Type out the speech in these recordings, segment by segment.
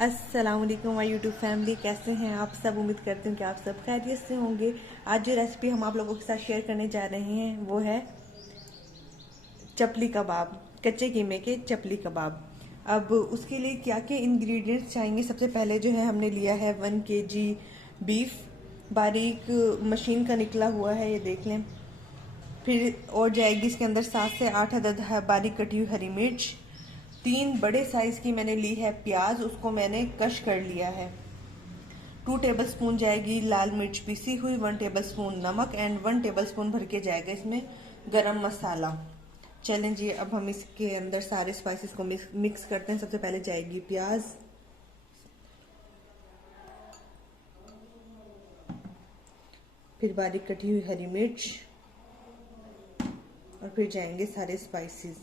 अस्सलाम वालेकुम my YouTube family, कैसे हैं आप सब। उम्मीद करती हूँ कि आप सब खैरियत से होंगे। आज जो रेसिपी हम आप लोगों के साथ शेयर करने जा रहे हैं वो है चपली कबाब, कच्चे कीमे के चपली कबाब। अब उसके लिए क्या क्या इंग्रेडिएंट्स चाहिए। सबसे पहले जो है हमने लिया है 1 kg बीफ, बारीक मशीन का निकला हुआ है, ये देख लें। फिर और जाएगी इसके अंदर 7 से 8 अदद बारीक कटी हुई हरी मिर्च। 3 बड़े साइज की मैंने ली है प्याज, उसको मैंने कश कर लिया है। 2 टेबलस्पून जाएगी लाल मिर्च पीसी हुई, 1 टेबलस्पून नमक एंड 1 टेबलस्पून भर के जाएगा इसमें गरम मसाला। चलें जी, अब हम इसके अंदर सारे स्पाइसेस को मिक्स करते हैं। सबसे पहले जाएगी प्याज, फिर बारीक कटी हुई हरी मिर्च और फिर जाएंगे सारे स्पाइसेस।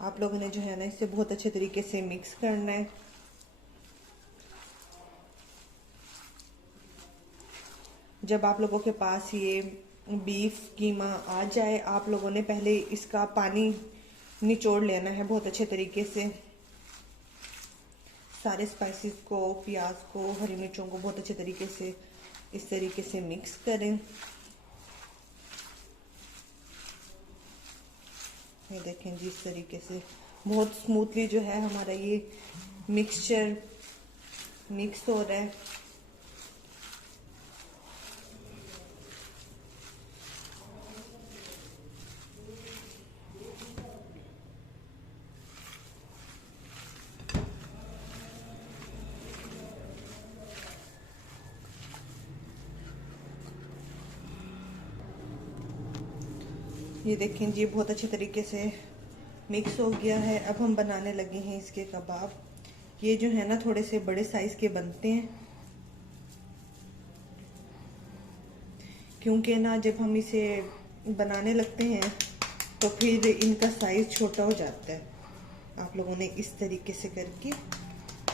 आप लोगों ने जो है ना इसे बहुत अच्छे तरीके से मिक्स करना है। जब आप लोगों के पास ये बीफ कीमा आ जाए, आप लोगों ने पहले इसका पानी निचोड़ लेना है बहुत अच्छे तरीके से। सारे स्पाइसेस को, प्याज को, हरी मिर्चों को बहुत अच्छे तरीके से इस तरीके से मिक्स करें। ये देखें जी, इस तरीके से बहुत स्मूथली जो है हमारा ये मिक्सचर मिक्स हो रहा है। ये देखें जी, बहुत अच्छे तरीके से मिक्स हो गया है। अब हम बनाने लगे हैं इसके कबाब। ये जो है ना थोड़े से बड़े साइज के बनते हैं, क्योंकि ना जब हम इसे बनाने लगते हैं तो फिर इनका साइज छोटा हो जाता है। आप लोगों ने इस तरीके से करके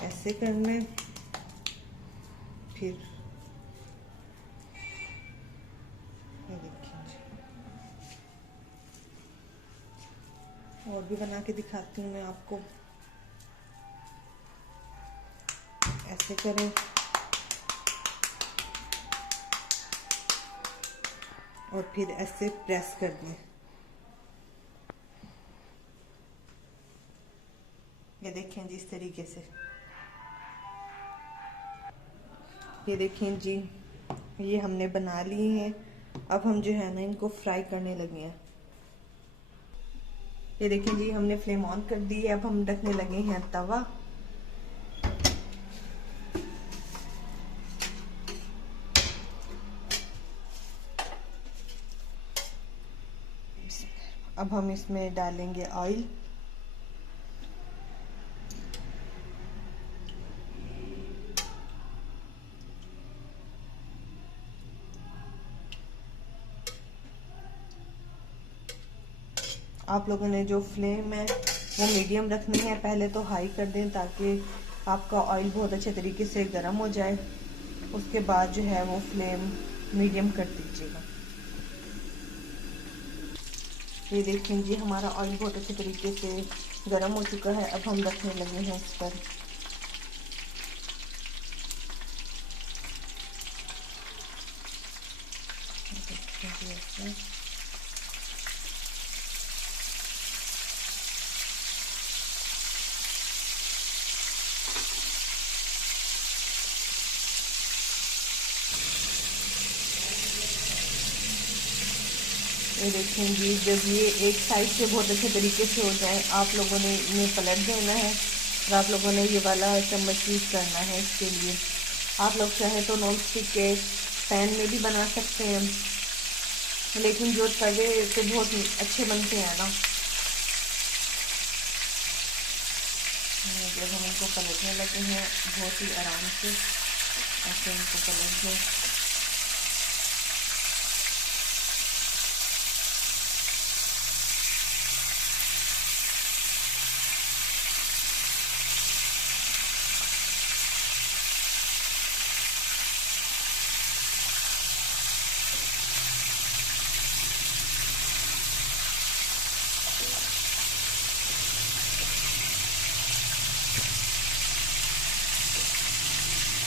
ऐसे करना है। फिर और भी बना के दिखाती हूँ मैं आपको। ऐसे करें और फिर ऐसे प्रेस कर दें। ये देखें जी, इस तरीके से। ये देखें जी, ये हमने बना लिए हैं। अब हम जो है ना इनको फ्राई करने लगे हैं। ये देखें जी, हमने फ्लेम ऑन कर दी है। अब हम रखने लगे हैं तवा। अब हम इसमें डालेंगे ऑयल। आप लोगों ने जो फ्लेम है वो मीडियम रखनी है। पहले तो हाई कर दें ताकि आपका ऑयल बहुत अच्छे तरीके से गर्म हो जाए। उसके बाद जो है वो फ्लेम मीडियम कर दीजिएगा। ये देखें जी, हमारा ऑयल बहुत अच्छे तरीके से गर्म हो चुका है। अब हम रखने लगे हैं इस पर। ये देखें जी, जब ये एक साइड से बहुत अच्छे तरीके से हो जाए, आप लोगों ने इन्हें पलट देना है और आप लोगों ने ये वाला चम्मच यूज़ करना है इसके लिए। आप लोग चाहे तो नॉन स्टिक के पैन में भी बना सकते हैं, लेकिन जो तवे से बहुत अच्छे बनते हैं ना, जब हम इनको पलटने लगे हैं बहुत ही आराम से ऐसे इनको पलट दें।